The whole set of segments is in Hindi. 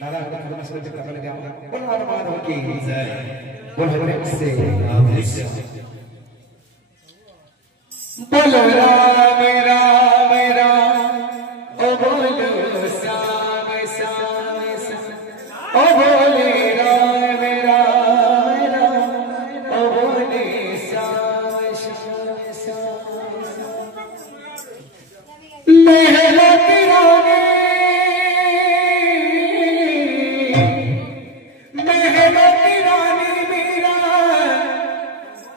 दादा का खाना सब चक्कर पहले दिया बोलो हनुमान की जय बोलो रे से बोलो राम राम राम ओ बोलो श्याम श्याम श्याम ओ बोले राम राम राम ओ बोले श्याम श्याम श्याम महला तिराने महला तिराने मेरा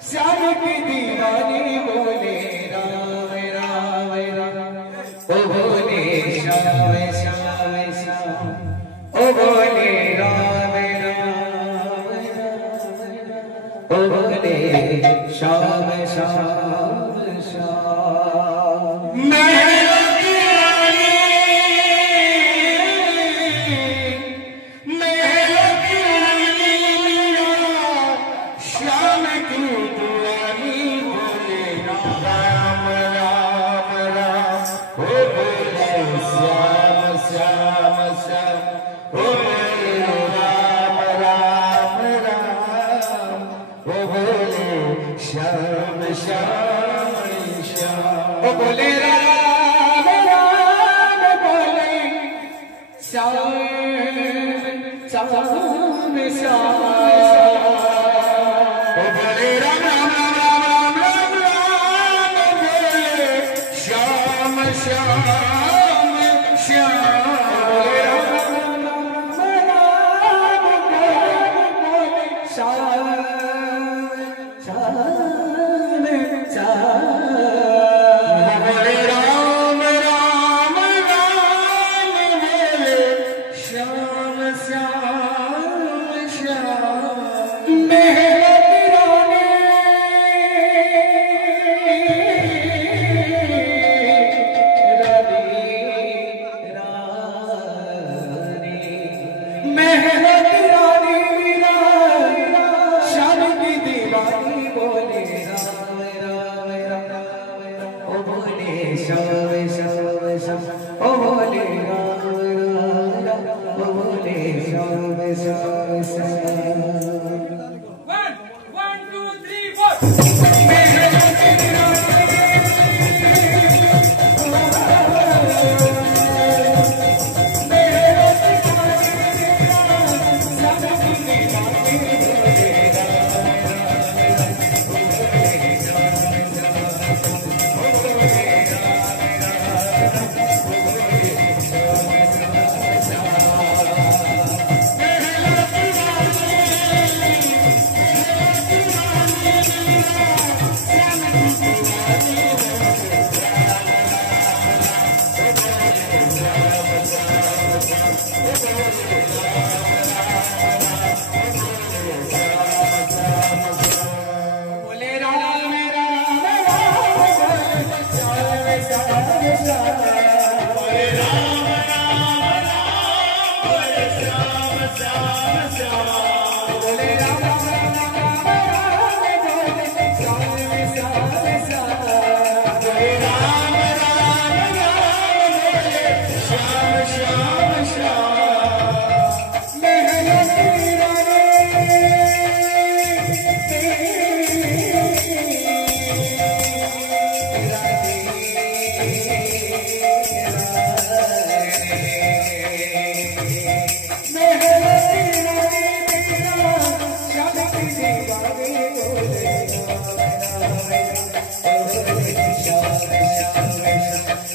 श्याम की दीवानी बोले राम राम राम ओ बोले श्याम श्याम श्याम ओ बोले राम राम राम ओ बोले श्याम श्याम श्याम श्याम श्याम श्याम ओ बोले राम राम बोले श्याम श्याम श्याम ओ बोले राम राम राम राम राम बोले श्याम श्याम श्याम बोले राम राम राम बोले श्याम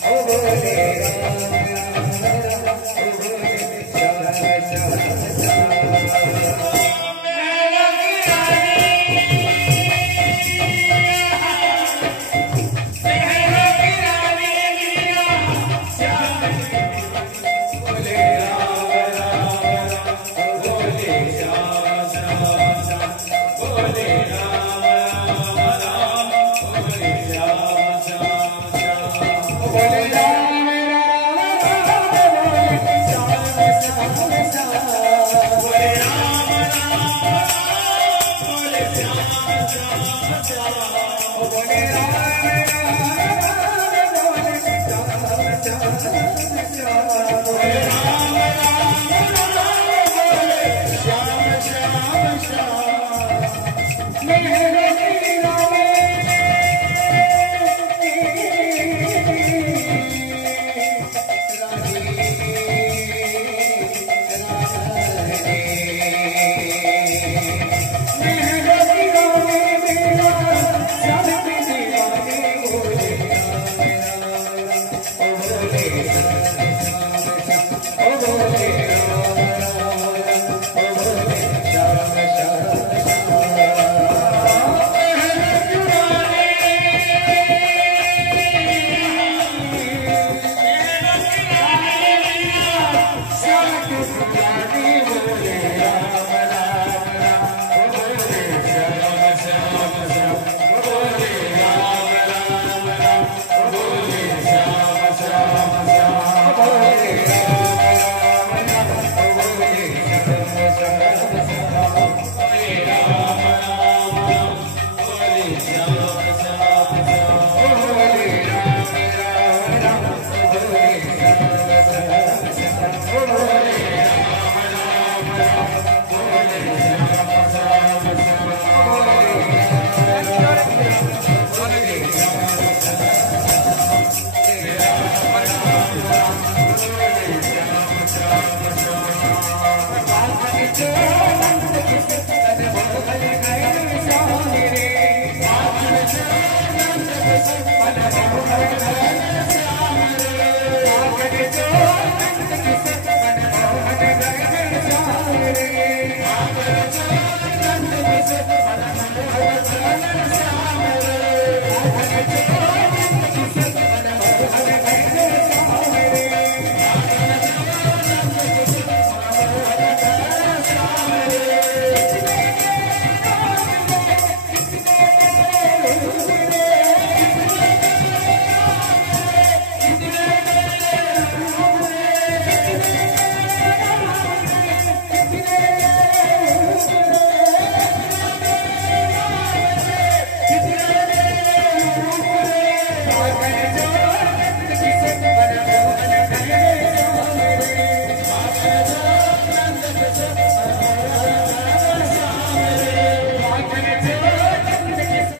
Oh,